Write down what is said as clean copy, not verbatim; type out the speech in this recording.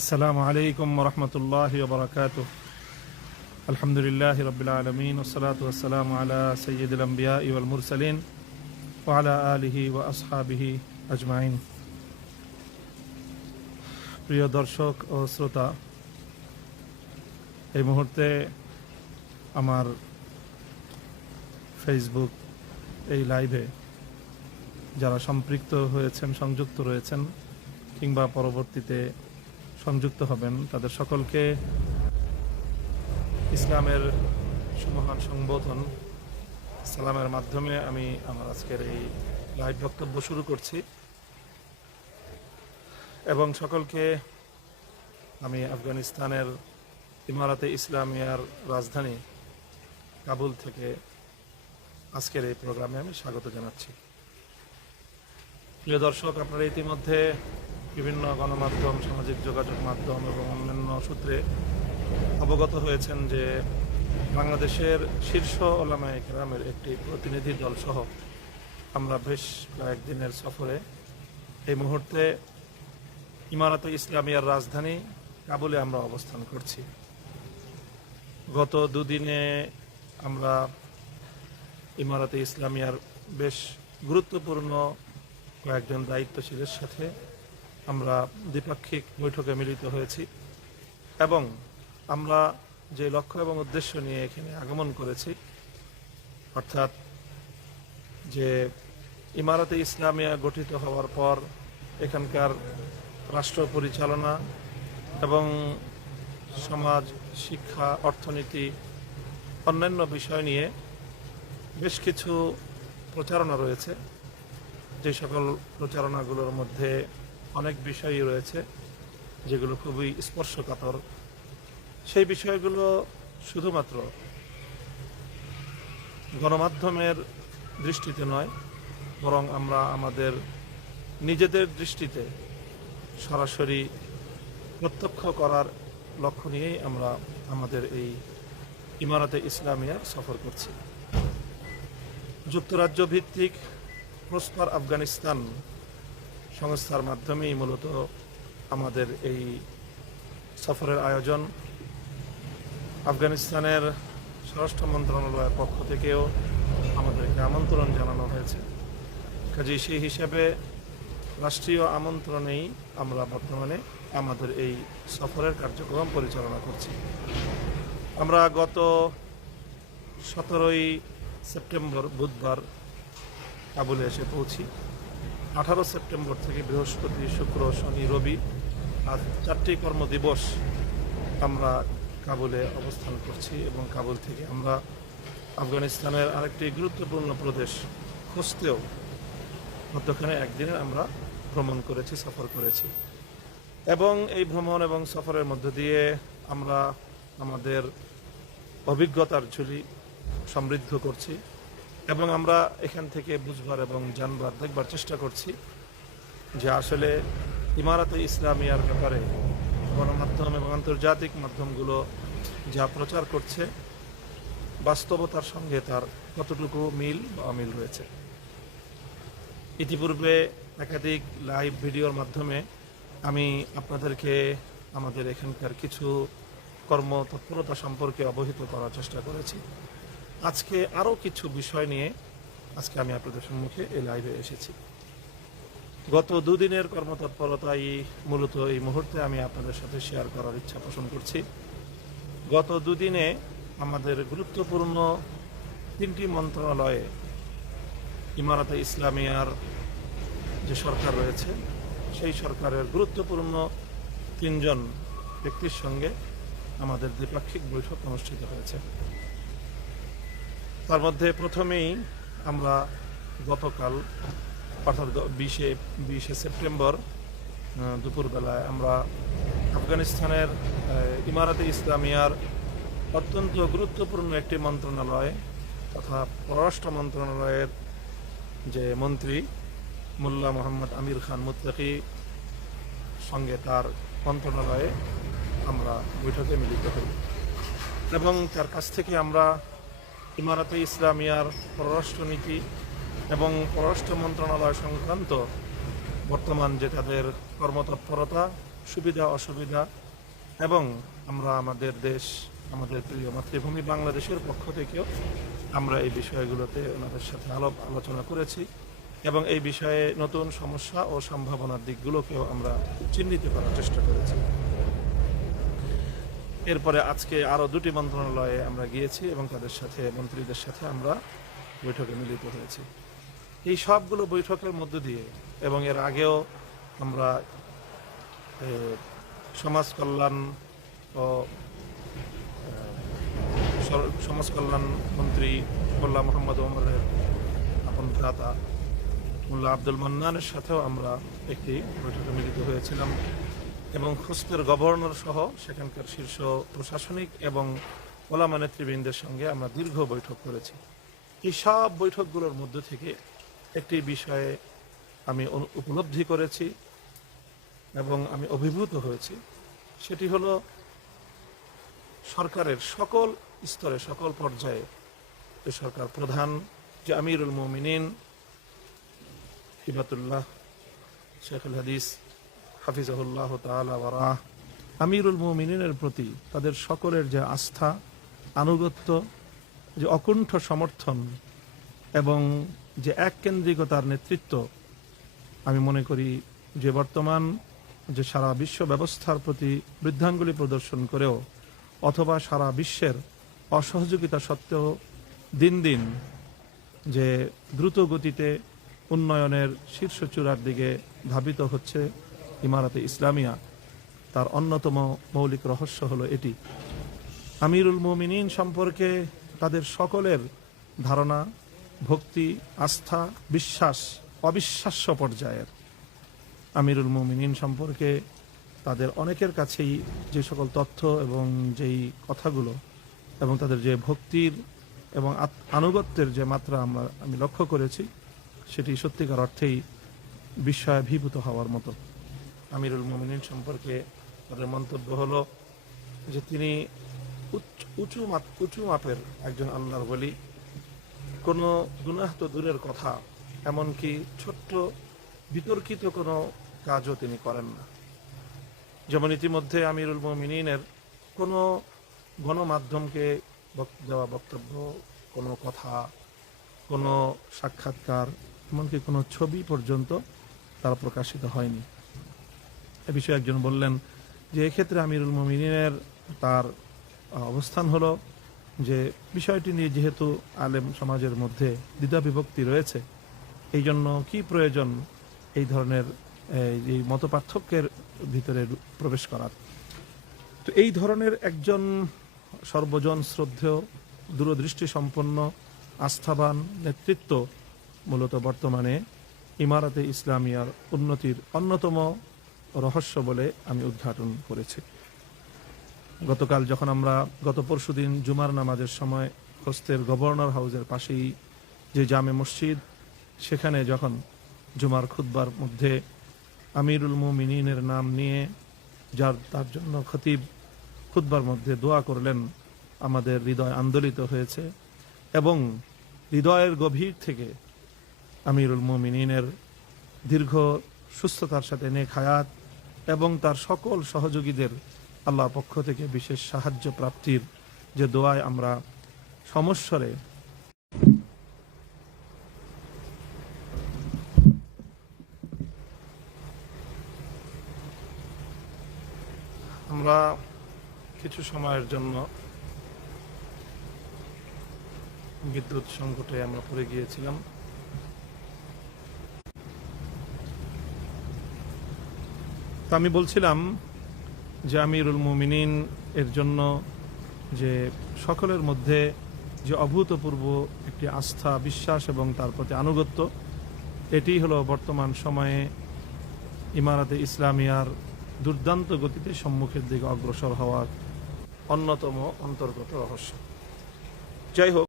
আসসালামু আলাইকুম ওয়া রাহমাতুল্লাহি ওয়া বারাকাতুহু। আলহামদুলিল্লাহি রাব্বিল আলামিন ওয়াসসালাতু ওয়াসসালামু আলা সাইয়্যিদিল আমবিয়াই ওয়াল মুরসালিন ওয়া আলা আলিহি ওয়া আসহাবিহি আজমাইন। প্রিয় দর্শক ও শ্রোতা, এই মুহূর্তে আমার ফেসবুক এই লাইভে যারা সম্পৃক্ত হয়েছেন, সংযুক্ত রয়েছেন কিংবা পরবর্তীতে সংযুক্ত হবেন, তাদের সকলকে ইসলামের সুমহান সংবোধন সালামের মাধ্যমে আমি আমার আজকের এই লাইভ বক্তব্য শুরু করছি এবং সকলকে আমি আফগানিস্তানের ইমারাতে ইসলামিয়ার রাজধানী কাবুল থেকে আজকের এই প্রোগ্রামে আমি স্বাগত জানাচ্ছি। প্রিয় দর্শক, আপনারা ইতিমধ্যে বিভিন্ন গণমাধ্যম, সামাজিক যোগাযোগ মাধ্যম এবং অন্যান্য সূত্রে অবগত হয়েছেন যে বাংলাদেশের শীর্ষ ওলামায়ে কেরামের একটি প্রতিনিধি দল সহ আমরা বেশ কয়েকদিনের সফরে এই মুহূর্তে ইমারাতে ইসলামিয়ার রাজধানী কাবুলে আমরা অবস্থান করছি। গত দুদিনে আমরা ইমারাতে ইসলামিয়ার বেশ গুরুত্বপূর্ণ কয়েকজন দায়িত্বশীলের সাথে আমরা দ্বিপাক্ষিক বৈঠকে মিলিত হয়েছি এবং আমরা যে লক্ষ্য এবং উদ্দেশ্য নিয়ে এখানে আগমন করেছি, অর্থাৎ যে ইমারাতে ইসলামিয়া গঠিত হওয়ার পর এখানকার রাষ্ট্র পরিচালনা এবং সমাজ, শিক্ষা, অর্থনীতি, অন্যান্য বিষয় নিয়ে বেশ কিছু প্রচারণা রয়েছে। যে সকল প্রচারণাগুলোর মধ্যে অনেক বিষয়ই রয়েছে যেগুলো খুবই স্পর্শকাতর। সেই বিষয়গুলো শুধুমাত্র গণমাধ্যমের দৃষ্টিতে নয়, বরং আমরা আমাদের নিজেদের দৃষ্টিতে সরাসরি প্রত্যক্ষ করার লক্ষ্য নিয়েই আমরা আমাদের এই ইমারাতে ইসলামিয়ার সফর করছি। যুক্তরাজ্য ভিত্তিক প্রসপার আফগানিস্তান সংস্থার মাধ্যমেই মূলত আমাদের এই সফরের আয়োজন। আফগানিস্তানের স্বরাষ্ট্র মন্ত্রণালয়ের পক্ষ থেকেও আমাদেরকে আমন্ত্রণ জানানো হয়েছে। কাজেই সেই হিসাবে রাষ্ট্রীয় আমন্ত্রণেই আমরা বর্তমানে আমাদের এই সফরের কার্যক্রম পরিচালনা করছি। আমরা গত 17ই সেপ্টেম্বর বুধবার কাবুলে এসে পৌঁছি। 18 সেপ্টেম্বর থেকে বৃহস্পতি, শুক্র, শনি, রবি আর 4টি কর্মদিবস আমরা কাবুলে অবস্থান করছি এবং কাবুল থেকে আমরা আফগানিস্তানের আরেকটি গুরুত্বপূর্ণ প্রদেশ খুঁজতেও মধ্যখানে একদিনে আমরা ভ্রমণ করেছি, সফর করেছি এবং এই ভ্রমণ এবং সফরের মধ্য দিয়ে আমরা আমাদের অভিজ্ঞতার ঝুলি সমৃদ্ধ করছি এবং আমরা এখান থেকে বুঝবার এবং জানবার, দেখবার চেষ্টা করছি যে আসলে ইমারাতে ইসলামিয়ার ব্যাপারে গণমাধ্যম এবং আন্তর্জাতিক মাধ্যমগুলো যা প্রচার করছে বাস্তবতার সঙ্গে তার কতটুকু মিল বা অমিল রয়েছে। ইতিপূর্বে একাধিক লাইভ ভিডিওর মাধ্যমে আমি আপনাদেরকে আমাদের এখানকার কিছু কর্মতৎপরতা সম্পর্কে অবহিত করার চেষ্টা করেছি। আজকে আরও কিছু বিষয় নিয়ে আজকে আমি আপনাদের সম্মুখে এই লাইভে এসেছি। গত দুদিনের কর্মতৎপরতাই মূলত এই মুহূর্তে আমি আপনাদের সাথে শেয়ার করার ইচ্ছা পোষণ করছি। গত দুদিনে আমাদের গুরুত্বপূর্ণ 3টি মন্ত্রণালয়ে ইমারাতে ইসলামিয়ার যে সরকার রয়েছে সেই সরকারের গুরুত্বপূর্ণ 3জন ব্যক্তির সঙ্গে আমাদের দ্বিপাক্ষিক বৈঠক অনুষ্ঠিত হয়েছে। তার মধ্যে প্রথমেই আমরা গতকাল অর্থাৎ 20শে সেপ্টেম্বর দুপুরবেলায় আমরা আফগানিস্তানের ইমারাতে ইসলামিয়ার অত্যন্ত গুরুত্বপূর্ণ একটি মন্ত্রণালয় তথা পররাষ্ট্র মন্ত্রণালয়ের যে মন্ত্রী মোল্লা মোহাম্মদ আমির খান মুত্তাকি সঙ্গে তার মন্ত্রণালয়ে আমরা বৈঠকে মিলিত হই এবং তার কাছ থেকে আমরা ইমারাতে ইসলামিয়ার পররাষ্ট্রনীতি এবং পররাষ্ট্র মন্ত্রণালয় সংক্রান্ত বর্তমান যে তাদের কর্মতৎপরতা সুবিধা অসুবিধা, এবং আমরা আমাদের দেশ, আমাদের প্রিয় মাতৃভূমি বাংলাদেশের পক্ষ থেকেও আমরা এই বিষয়গুলোতে ওনাদের সাথে আলোচনা করেছি এবং এই বিষয়ে নতুন সমস্যা ও সম্ভাবনার দিকগুলোকেও আমরা চিহ্নিত করার চেষ্টা করেছি। এরপরে আজকে আরও 2টি মন্ত্রণালয়ে আমরা গিয়েছি এবং তাদের সাথে, মন্ত্রীদের সাথে আমরা বৈঠকে মিলিত হয়েছি। এই সবগুলো বৈঠকের মধ্য দিয়ে এবং এর আগেও আমরা সমাজ কল্যাণ মন্ত্রী মোল্লা মোহাম্মদ ওমরের আপন ভ্রাতা মোল্লা আব্দুল মান্নানের সাথেও আমরা একটি বৈঠকে মিলিত হয়েছিলাম এবং খুস্তের গভর্নর সহ সেখানকার শীর্ষ প্রশাসনিক এবং ওলামা নেতৃবৃন্দের সঙ্গে আমরা দীর্ঘ বৈঠক করেছি। এই সব বৈঠকগুলোর মধ্য থেকে একটি বিষয়ে আমি উপলব্ধি করেছি এবং আমি অভিভূত হয়েছি, সেটি হলো সরকারের সকল স্তরে, সকল পর্যায়ে সরকার প্রধান যে আমিরুল মুমিনিন হিবাতুল্লাহ শেখুল হাদিস হাফিজাহুল্লাহ তাআলা ওয়া রাহ, আমিরুল মুমিনিনের প্রতি তাদের সকলের যে আস্থা, আনুগত্য, যে অকুণ্ঠ সমর্থন এবং যে এককেন্দ্রিকতার নেতৃত্ব, আমি মনে করি যে বর্তমান যে সারা বিশ্ব ব্যবস্থার প্রতি বৃদ্ধাঙ্গুলি প্রদর্শন করেও অথবা সারা বিশ্বের অসহযোগিতা সত্ত্বেও দিন দিন যে দ্রুত গতিতে উন্নয়নের শীর্ষ চূড়ার দিকে ধাবিত হচ্ছে ইমারাতে ইসলামিয়া, তার অন্যতম মৌলিক রহস্য হলো এটি। আমিরুল মুমিনিন সম্পর্কে তাদের সকলের ধারণা, ভক্তি, আস্থা, বিশ্বাস অবিশ্বাস্য পর্যায়ের। আমিরুল মুমিনিন সম্পর্কে তাদের অনেকের কাছেই যে সকল তথ্য এবং যেই কথাগুলো এবং তাদের যে ভক্তির এবং আনুগত্যের যে মাত্রা আমি লক্ষ্য করেছি, সেটি সত্যিকার অর্থেই বিস্ময়াভিভূত হওয়ার মতো। আমিরুল মুমিনিন সম্পর্কে তাদের মন্তব্য হলো যে তিনি উঁচু মাপের একজন আল্লাহর ওলি, কোনো গুনাহ তো দূরের কথা, এমনকি ছোট্ট বিতর্কিত কোনো কাজও তিনি করেন না। যেমন ইতিমধ্যে আমিরুল মুমিনিনের কোনো গণমাধ্যমকে দেওয়া বক্তব্য, কোনো কথা, কোনো সাক্ষাৎকার, এমনকি কোনো ছবি পর্যন্ত তার প্রকাশিত হয়নি। এ বিষয়ে একজন বললেন যে এক্ষেত্রে আমিরুল মুমিনিনের তার অবস্থান হলো যে বিষয়টি নিয়ে যেহেতু আলেম সমাজের মধ্যে দ্বিধা বিভক্তি রয়েছে, এই জন্য কি প্রয়োজন এই ধরনের এই মতপার্থক্যের ভিতরে প্রবেশ করার। তো এই ধরনের একজন সর্বজন শ্রদ্ধেয়, দূরদৃষ্টি সম্পন্ন, আস্থাবান নেতৃত্ব মূলত বর্তমানে ইমারাতে ইসলামিয়ার উন্নতির অন্যতম রহস্য বলে আমি উদ্ঘাটন করেছি। গতকাল যখন আমরা গত পরশুদিন জুমার নামাজের সময় খুস্তের গভর্নর হাউসের পাশেই যে জামে মসজিদ, সেখানে যখন জুমার খুতবার মধ্যে আমিরুল মুমিনিনের নাম নিয়ে তার জন্য খতিব খুতবার মধ্যে দোয়া করলেন, আমাদের হৃদয় আন্দোলিত হয়েছে এবং হৃদয়ের গভীর থেকে আমিরুল মুমিনিনের দীর্ঘ সুস্থতার সাথে নেক হায়াত এবং তার সকল সহযোগীদের আল্লাহর পক্ষ থেকে বিশেষ সাহায্য প্রাপ্তির যে দোয়ায় আমরা সমস্বরে আমরা কিছু সময়ের জন্য বিদ্যুৎ সংকটে আমরা পড়ে গিয়েছিলাম। তো আমি বলছিলাম যে আমিরুল মুমিনিন এর জন্য যে সকলের মধ্যে যে অভূতপূর্ব একটি আস্থা, বিশ্বাস এবং তার প্রতি আনুগত্য, এটি হলো বর্তমান সময়ে ইমারাতে ইসলামিয়ার দুর্দান্ত গতিতে সম্মুখের দিকে অগ্রসর হওয়ার অন্যতম অন্তর্গত রহস্য। যাই হোক,